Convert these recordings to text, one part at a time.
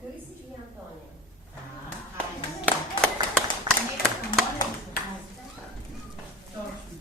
Крисич и Антония. Нека моля да се пазите. Точно.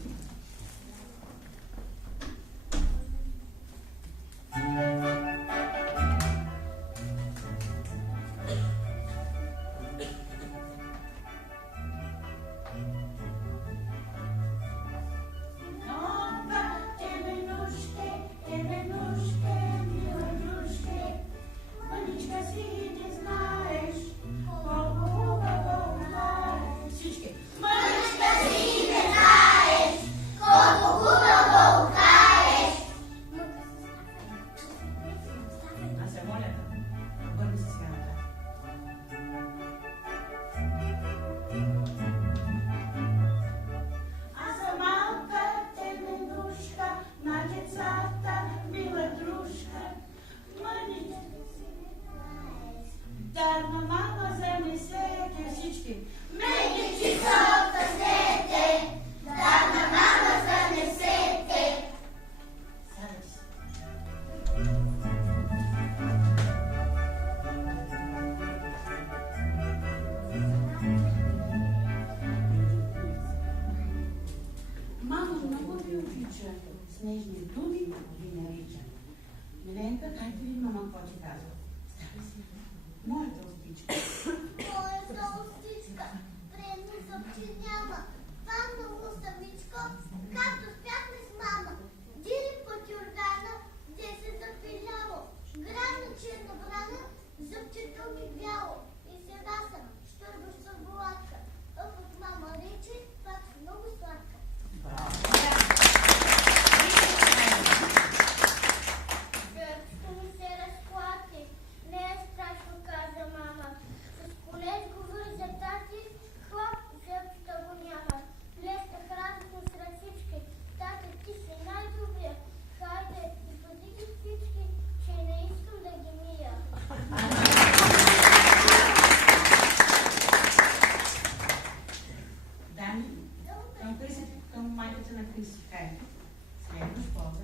С нежни думи ви нарича. Миленка, хайде ви мама какво ти казва. Ставай си. Моята устичка. Моята устичка. Вредно зъбче няма. Ванна усамичко, както спяхме с мама. Дири по тюргана, где се запиляло. Грана черна брана, зъбчето ми бяло. И сега съм щърбаща булатка. От мама рече, пак много сладка. Гърчето ми се разплати. Не е страшно, каза мама. С колеж говори за тати, хлоп, гърчето го няма. Плесках радостно с ръцички. Тати, ти си най-добрия. Хайде, изпади ги всички, че не искам да ги мия. Дани, към майката на Криси. Хайде. Следваш поза.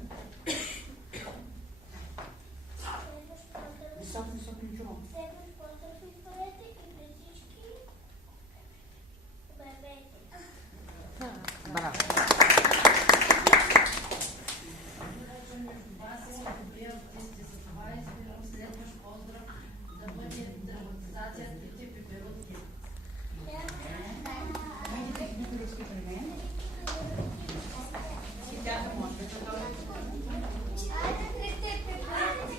Високо не чувам. Следваш поздрав изпарете и пред всички бебете. Браво. Следващ поздрав да бъде драматизация Трите пеперутки. Хайде, техника да искате при мен. И тя да може да дойде. Айде, трите пеперутки.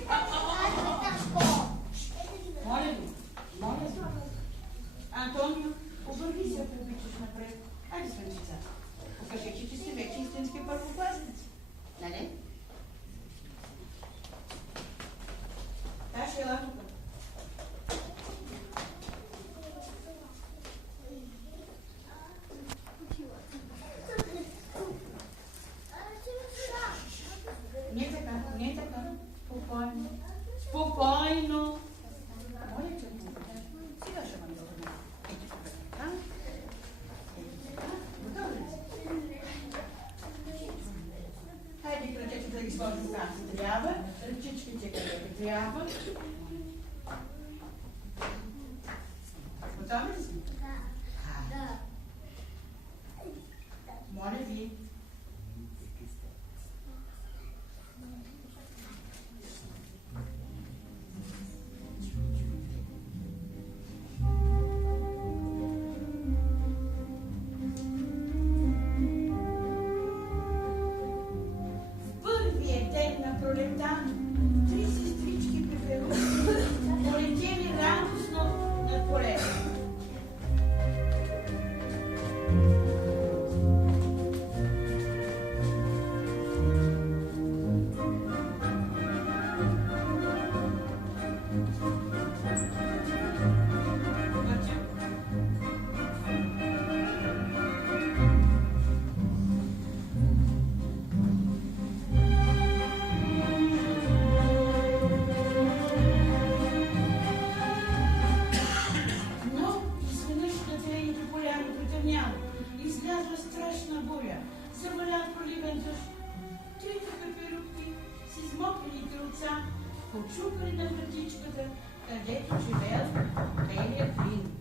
Моля ви. Антонио, обърни се, ако обичаш напред. Хайде, слънчица. Покажи, че ти си вече истински първокласници. Нали? Таша, ела тук. Не така. Спокойно. Спокойно. Моля, че сега ще ме дадем. Ето така. Готови ли сте? Хайде, кръчете да ги сложим както трябва. Ръчичките където трябва. Готови ли сте? Да. Моля ви. Първият ден на пролета, три сестрички пеперутки полетели радостно над полето. Излязла страшна буря, заваля проливен дъжд. Трите пеперутки с измокрените отца почукали на вратичката, където живеел белият клин.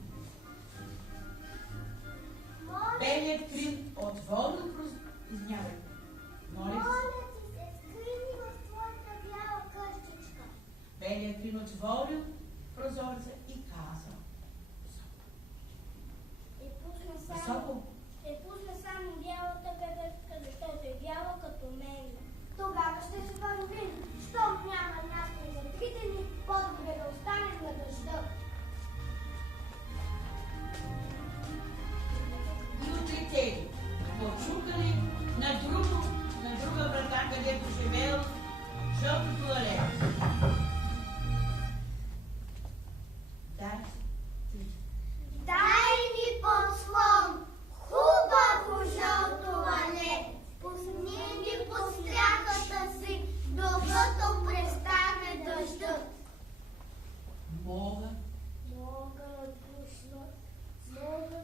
Белият клин отворил Извинявай. Моля ти се, скрини в твоята бяла къщичка. Белият клин отворил прозореца и казал. Високо. Ще пусна само бялата бебешка, защото е бяла като мен. Тогава ще се вървим. Щом няма място за трите ни, по-добре да останем на дъжда. И отлетели. Почукали на друга врата, където живеел жълтото лале. Дай ми подслон, хубаво жълто лале. Пусни ми под стряхата си, докато престане дъждът. Мога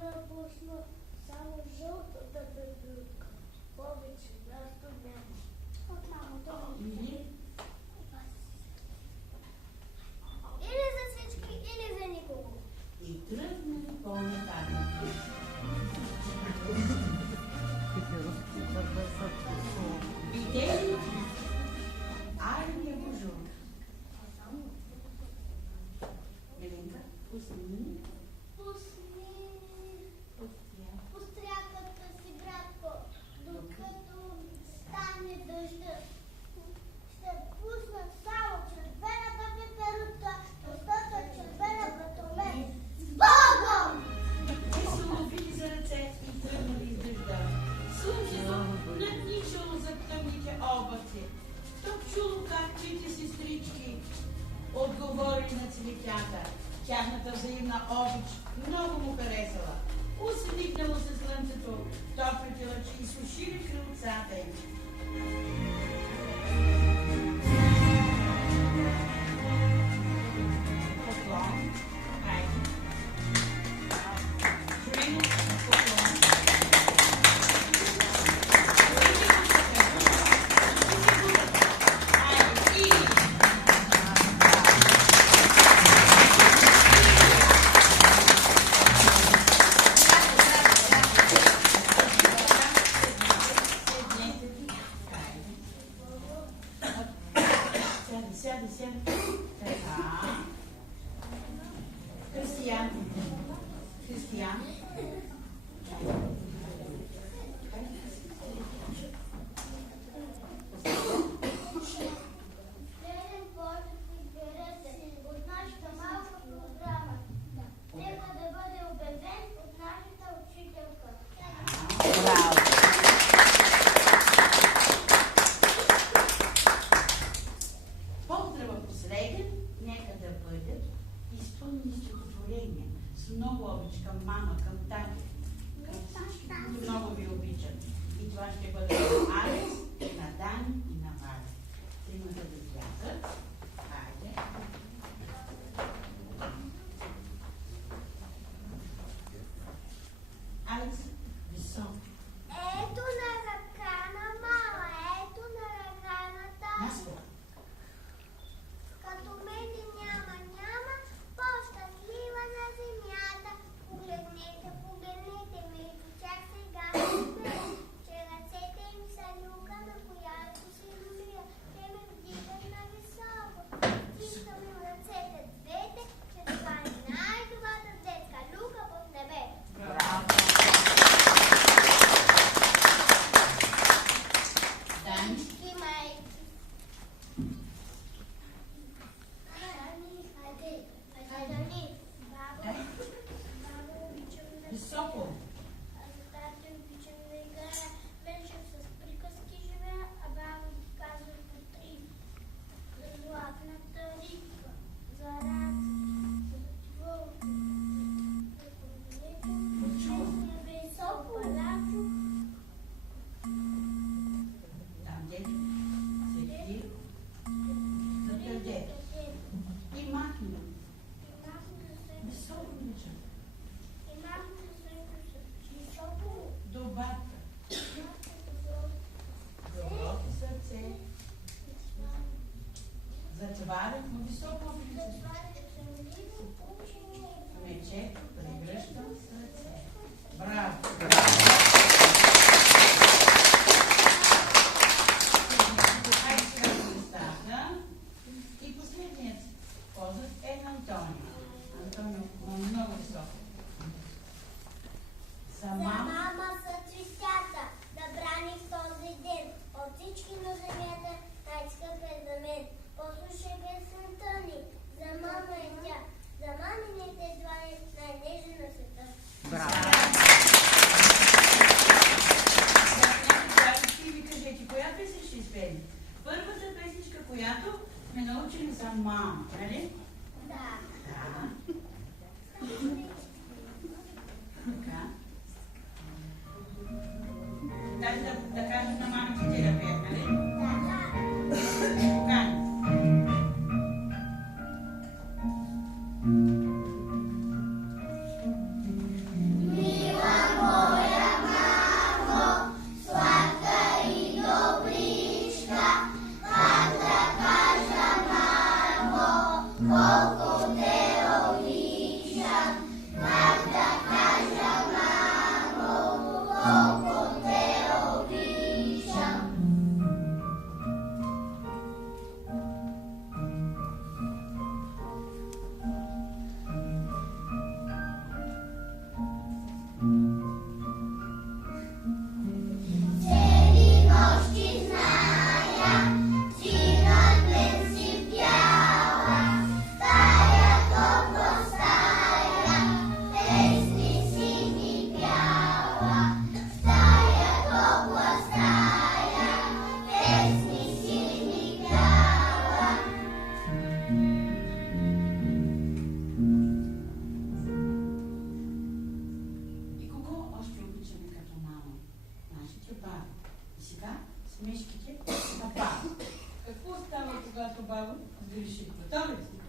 да пусна само жълтата бебютка. Повече място няма. От мамото ми. Или за всички, или за никого. и тръгнали по-нататък. Видели армия божур. Меленка, пусни. Постряката си, братко, докато стане дъждът. Ще пусна само червената пеперутка, защото е червена братове. С Богом! Те се уловили за ръце и тръгнали из дъжда. Слънцето надничало за тъмните облаци. Топчуло каквите сестрички отговорили на цветята. Тяхната взаимна обич много му харесала. Усмихнало се слънцето, топлите лъчи и сушили крилцата им. Поклон. Хайде. Журено, поклон. Хайде. И... Сяде. Така. Християн. Следен Боже, изберете от нашата малка програма. Нека да бъде обявен от нашата учителка. Браво! Поздрава последен, нека да бъдат изпълнени стихотворения с много обич към мама, към тати, към всички, които много ви обичат. И това ще бъде на Алекс, на Дани и на Валя. Тримата да влязат. Хайде. Алекс, високо. Ето на ръка на мама, ето на ръка на тата. Място. Като мене няма, по-щастлива на земята. Погледнете между тях сега че ръцете им са люка, на която се любя. Те ме вдигат на високо. Стискам им ръцете двете, че това е най-добрата детска люка под небе. Браво. Дани. И майки. Дани. Бабо, обичам да Високо. Аз за тата обичам да играя. Вече с приказки живея, а баба ги казва по три. За златната рибка, за раци, за вълка, за конвенето, честния весел палачо. Там дети. Седи. За къде? И махни. Високо обичам. Добавка. Доброто сърце. Затварях, но високо обичам. сме научили за мама, нали? Да. Така. Дай да кажем на мама, че ти да пеят, нали? Покани. Смешките на баба. Какво става, когато баба сгреши? Готови ли сте?